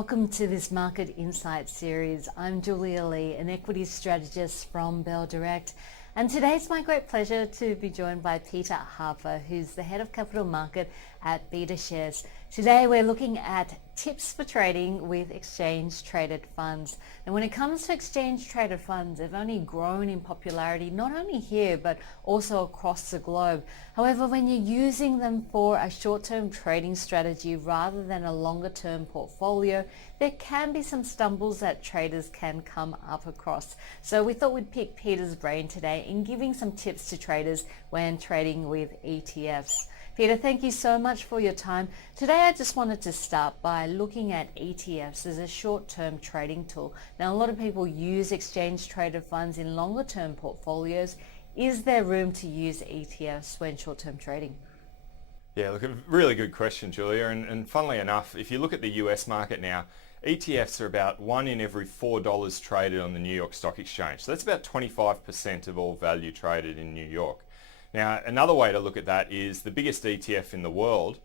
welcome to this Market Insight series. I'm Julia Lee, an equity strategist from Bell Direct, and today it's my great pleasure to be joined by Peter Harper, who's the head of capital market at BetaShares. Today we're looking at tips for trading with exchange-traded funds. And when it comes to exchange-traded funds, they've only grown in popularity, not only here, but also across the globe. However, when you're using them for a short-term trading strategy rather than a longer-term portfolio, there can be some stumbles that traders can come up across. So we thought we'd pick Peter's brain today in giving some tips to traders when trading with ETFs. Peter, thank you so much for your time. Today I just wanted to start by looking at ETFs as a short-term trading tool. Now, a lot of people use exchange-traded funds in longer-term portfolios. Is there room to use ETFs when short-term trading? Yeah, look, a really good question, Julia. And funnily enough, if you look at the US market now, ETFs are about 1 in every $4 traded on the New York Stock Exchange. So that's about 25% of all value traded in New York. Now, another way to look at that is the biggest ETF in the world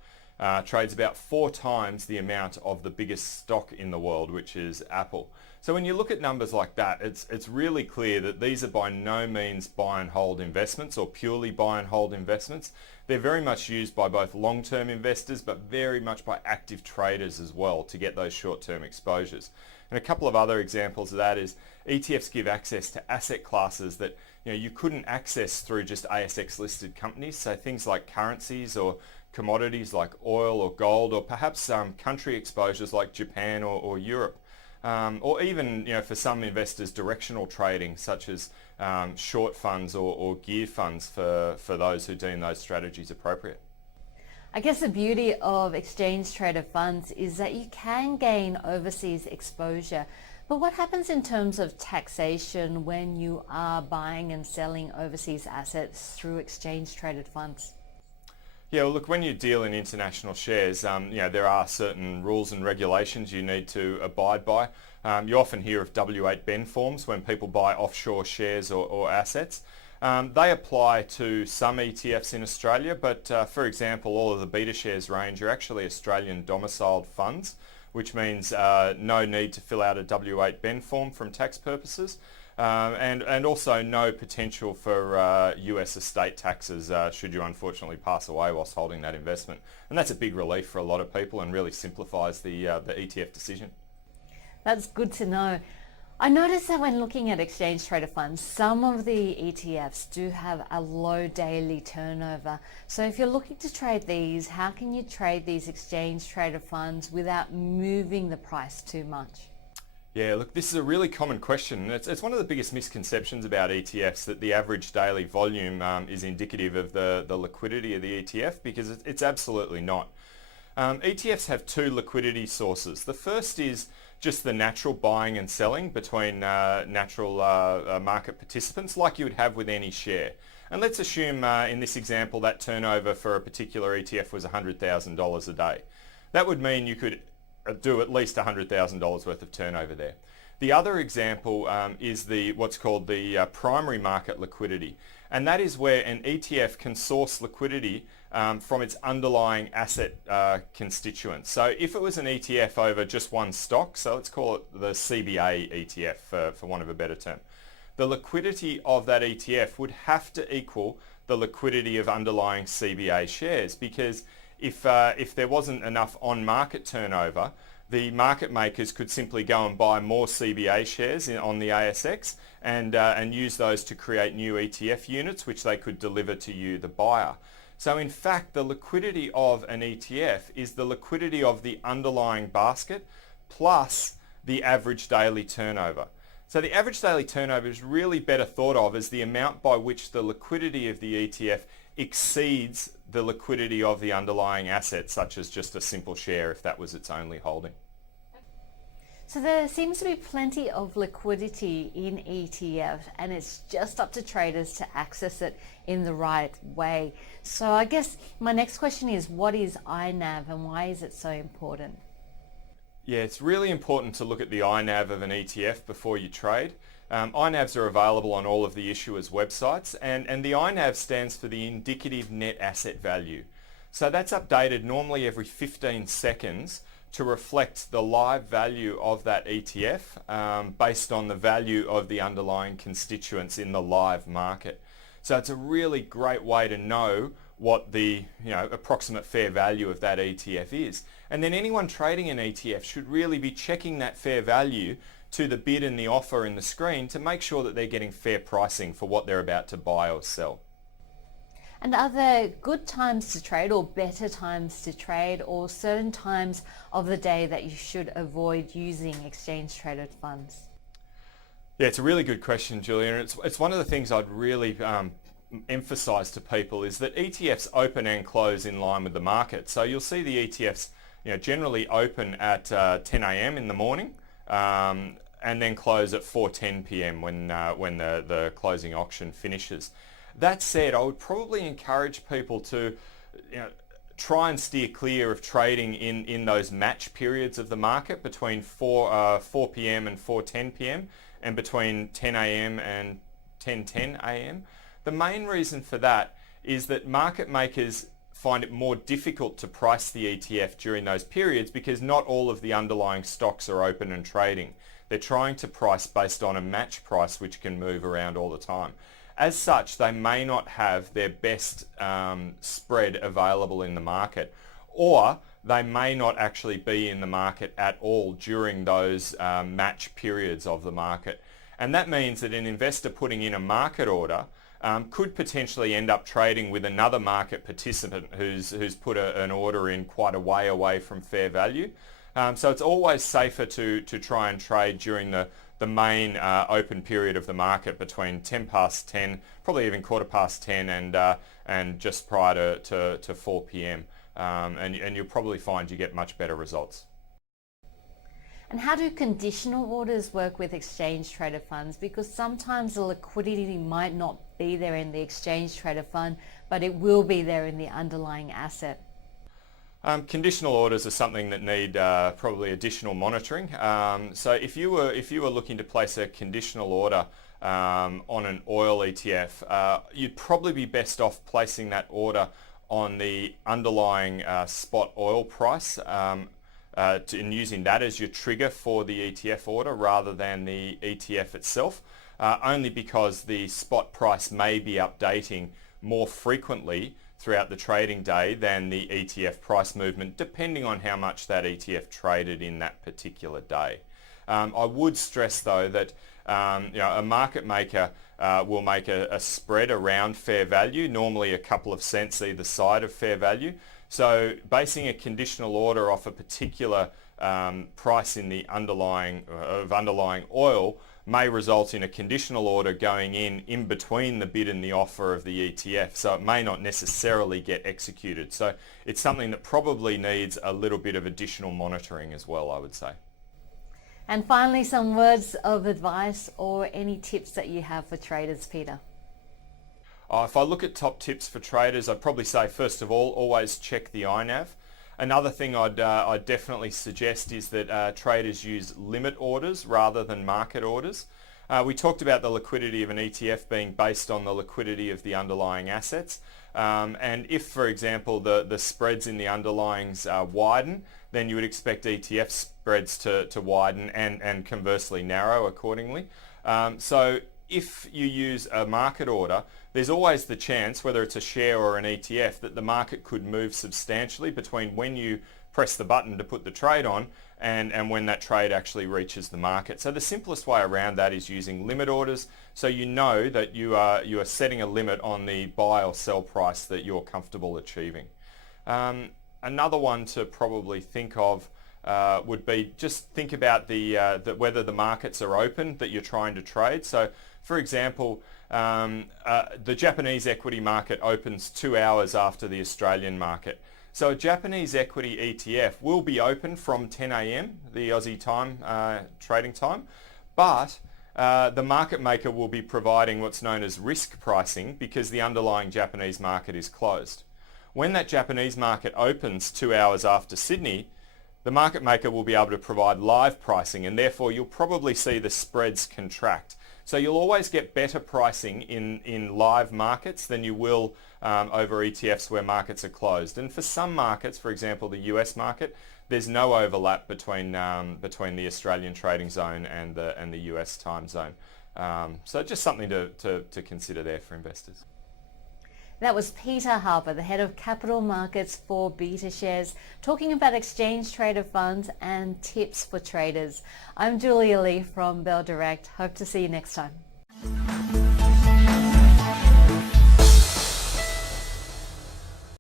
trades about 4 times the amount of the biggest stock in the world, which is Apple. So when you look at numbers like that, it's really clear that these are by no means buy and hold investments or purely buy and hold investments. They're very much used by both long-term investors, but very much by active traders as well to get those short-term exposures. And a couple of other examples of that is ETFs give access to asset classes that you couldn't access through just ASX listed companies. So things like currencies or commodities like oil or gold, or perhaps country exposures like Japan or Europe. Or even, for some investors, directional trading such as short funds or gear funds for those who deem those strategies appropriate. I guess the beauty of exchange-traded funds is that you can gain overseas exposure. But what happens in terms of taxation when you are buying and selling overseas assets through exchange-traded funds? Yeah, well, look, when you deal in international shares, there are certain rules and regulations you need to abide by. You often hear of W8 Ben forms when people buy offshore shares or assets. They apply to some ETFs in Australia, but for example, all of the BetaShares range are actually Australian domiciled funds, which means no need to fill out a W8 Ben form from tax purposes, and also no potential for US estate taxes should you unfortunately pass away whilst holding that investment. And that's a big relief for a lot of people and really simplifies the ETF decision. That's good to know. I noticed that when looking at exchange-traded funds, some of the ETFs do have a low daily turnover. So if you're looking to trade these, how can you trade these exchange-traded funds without moving the price too much? Yeah, look, this is a really common question. It's one of the biggest misconceptions about ETFs, that the average daily volume is indicative of the liquidity of the ETF, because it's absolutely not. ETFs have 2 liquidity sources. The first is just the natural buying and selling between natural market participants, like you would have with any share. And let's assume in this example that turnover for a particular ETF was $100,000 a day. That would mean you could do at least $100,000 worth of turnover there. The other example is what's called the primary market liquidity, and that is where an ETF can source liquidity from its underlying asset constituents. So if it was an ETF over just one stock, so let's call it the CBA ETF for want of a better term, the liquidity of that ETF would have to equal the liquidity of underlying CBA shares, because if there wasn't enough on-market turnover, the market makers could simply go and buy more CBA shares on the ASX and use those to create new ETF units, which they could deliver to you, the buyer. So in fact, the liquidity of an ETF is the liquidity of the underlying basket plus the average daily turnover. So the average daily turnover is really better thought of as the amount by which the liquidity of the ETF exceeds the liquidity of the underlying asset, such as just a simple share if that was its only holding. So there seems to be plenty of liquidity in ETF, and it's just up to traders to access it in the right way. So I guess my next question is, what is INAV and why is it so important? Yeah, it's really important to look at the INAV of an ETF before you trade. INAVs are available on all of the issuers' websites, and the INAV stands for the indicative net asset value. So that's updated normally every 15 seconds to reflect the live value of that ETF based on the value of the underlying constituents in the live market. So it's a really great way to know what the approximate fair value of that ETF is. And then anyone trading an ETF should really be checking that fair value to the bid and the offer in the screen to make sure that they're getting fair pricing for what they're about to buy or sell. And are there good times to trade or better times to trade, or certain times of the day that you should avoid using exchange traded funds? Yeah, it's a really good question, Julia. And it's one of the things I'd really emphasize to people is that ETFs open and close in line with the market. So you'll see the ETFs generally open at 10 a.m. in the morning and then close at 4:10 p.m. when the closing auction finishes. That said, I would probably encourage people to try and steer clear of trading in those match periods of the market between 4 p.m. and 4:10 p.m. and between 10 a.m. and 10:10 a.m. The main reason for that is that market makers find it more difficult to price the ETF during those periods because not all of the underlying stocks are open and trading. They're trying to price based on a match price which can move around all the time. As such, they may not have their best spread available in the market, or they may not actually be in the market at all during those match periods of the market. And that means that an investor putting in a market order could potentially end up trading with another market participant who's put an order in quite a way away from fair value. So it's always safer to try and trade during the main open period of the market between 10 past 10, probably even 10:15 and just prior to 4 p.m. And you'll probably find you get much better results. And how do conditional orders work with exchange traded funds? Because sometimes the liquidity might not be there in the exchange traded fund, but it will be there in the underlying asset. Conditional orders are something that need probably additional monitoring. So if you were looking to place a conditional order on an oil ETF, you'd probably be best off placing that order on the underlying spot oil price and using that as your trigger for the ETF order rather than the ETF itself, only because the spot price may be updating more frequently throughout the trading day than the ETF price movement, depending on how much that ETF traded in that particular day. I would stress though that a market maker will make a spread around fair value, normally a couple of cents either side of fair value. So basing a conditional order off a particular price in the underlying oil may result in a conditional order going in between the bid and the offer of the ETF, so it may not necessarily get executed. So it's something that probably needs a little bit of additional monitoring as well, I would say. And finally, some words of advice or any tips that you have for traders, Peter. If I look at top tips for traders, I'd probably say, first of all, always check the INAV. Another thing I'd definitely suggest is that traders use limit orders rather than market orders. We talked about the liquidity of an ETF being based on the liquidity of the underlying assets. And if, for example, the spreads in the underlyings widen, then you would expect ETF spreads to widen and conversely narrow accordingly. So if you use a market order, there's always the chance, whether it's a share or an ETF, that the market could move substantially between when you press the button to put the trade on and when that trade actually reaches the market. So the simplest way around that is using limit orders, so you know that you are setting a limit on the buy or sell price that you're comfortable achieving. Another one to probably think of would be just think about whether the markets are open that you're trying to trade. So for example, the Japanese equity market opens 2 hours after the Australian market. So a Japanese equity ETF will be open from 10 a.m, the Aussie time, trading time, but the market maker will be providing what's known as risk pricing because the underlying Japanese market is closed. When that Japanese market opens 2 hours after Sydney, the market maker will be able to provide live pricing, and therefore you'll probably see the spreads contract So you'll always get better pricing in live markets than you will over ETFs where markets are closed. And for some markets, for example, the US market, there's no overlap between the Australian trading zone and the US time zone. So just something to consider there for investors. That was Peter Harper, the head of capital markets for BetaShares, talking about exchange traded funds and tips for traders. I'm Julia Lee from Bell Direct. Hope to see you next time.